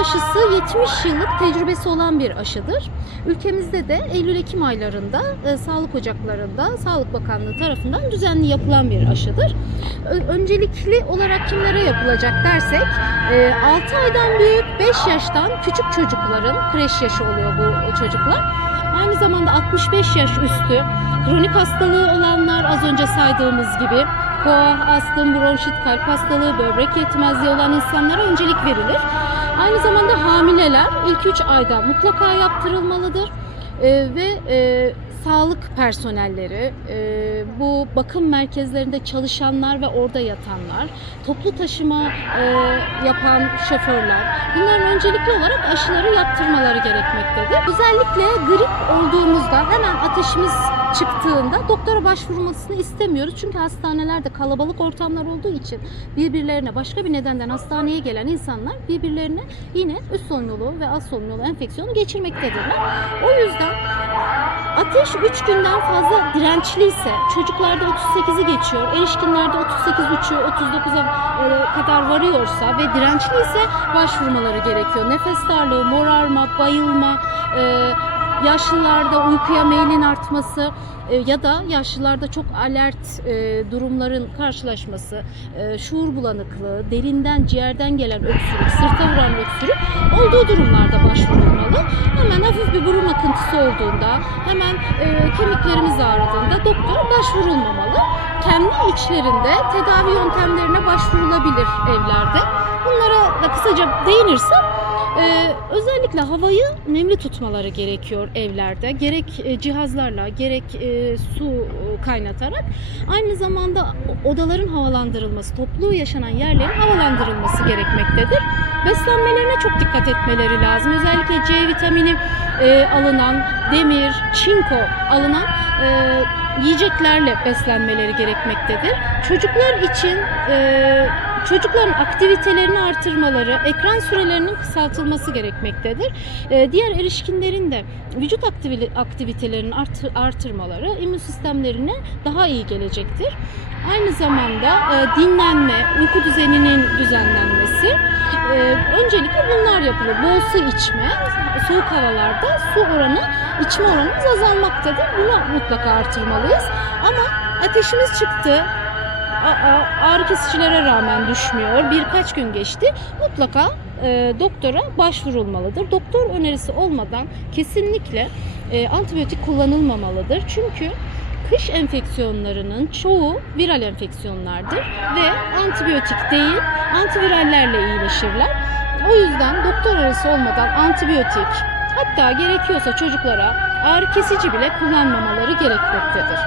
aşısı 70 yıllık tecrübesi olan bir aşıdır. Ülkemizde de Eylül-Ekim aylarında e, sağlık ocaklarında Sağlık Bakanlığı tarafından düzenli yapılan bir aşıdır. Ö- öncelikli olarak kimlere yapılacak dersek e, 6 aydan büyük 5 yaştan küçük çocukların kreş yaşı oluyor bu çocuklar. Aynı zamanda 65 yaş üstü kronik hastalığı olanlar az önce saydığımız gibi koa, astım, bronşit, kalp hastalığı, böbrek yetmezliği olan insanlara öncelik verilir. Aynı zamanda hamileler ilk 3 ayda mutlaka yaptırılmalıdır. Ee, ve e, sağlık personelleri, e, bu bakım merkezlerinde çalışanlar ve orada yatanlar, toplu taşıma e, yapan şoförler, bunların öncelikli olarak aşıları yaptırmaları gerekmektedir. Özellikle grip olduğumuzda hemen ateşimiz çıktığında doktora başvurulmasını istemiyoruz. Çünkü hastanelerde kalabalık ortamlar olduğu için birbirlerine başka bir nedenden hastaneye gelen insanlar birbirlerine yine üst solunum yolu ve alt solunum yolu enfeksiyonu geçirmektedirler. O yüzden ateş 3 günden fazla dirençliyse çocuklarda 38'i geçiyor, erişkinlerde 38.3'ü 39'a e, kadar varıyorsa ve dirençliyse başvurmaları gerekiyor. Nefes darlığı, morarma, bayılma, e, yaşlılarda uykuya meylin artması ya da yaşlılarda çok alert e, durumların karşılaşması, e, şuur bulanıklığı, derinden ciğerden gelen öksürük, sırta vuran öksürük olduğu durumlarda başvurulmalı. Hemen hafif bir burun akıntısı olduğunda, hemen e, kemiklerimiz ağrıdığında doktora başvurulmamalı. Kendi içlerinde tedavi yöntemlerine başvurulabilir evlerde. Bunlara da kısaca değinirsem ee, özellikle havayı nemli tutmaları gerekiyor evlerde. Gerek e, cihazlarla gerek su e, kaynatarak. Aynı zamanda odaların havalandırılması, toplu yaşanan yerlerin havalandırılması gerekmektedir. Beslenmelerine çok dikkat etmeleri lazım. Özellikle C vitamini e, alınan, demir, çinko alınan e, yiyeceklerle beslenmeleri gerekmektedir. Çocuklar için e, çocukların aktivitelerini artırmaları, ekran sürelerinin kısaltılması gerekmektedir. E, diğer erişkinlerin de vücut aktivi- aktivitelerinin artır- artırmaları immün sistemlerine daha iyi gelecektir. Aynı zamanda e, dinlenme, uyku düzeninin düzenlenmesi, e, öncelikle bunlar yapılır. Bol su içme, soğuk havalarda su oranı, içme oranımız azalmaktadır. Bunu mutlaka artırmalıyız. Ama ateşimiz çıktı, ağrı kesicilere rağmen düşmüyor. Birkaç gün geçti. Mutlaka e, doktora başvurulmalıdır. Doktor önerisi olmadan kesinlikle e, antibiyotik kullanılmamalıdır. Çünkü kış enfeksiyonlarının çoğu viral enfeksiyonlardır ve antibiyotik değil, antivirallerle iyileşirler. O yüzden doktor önerisi olmadan antibiyotik hatta gerekiyorsa çocuklara ağrı kesici bile kullanmamaları gerekmektedir.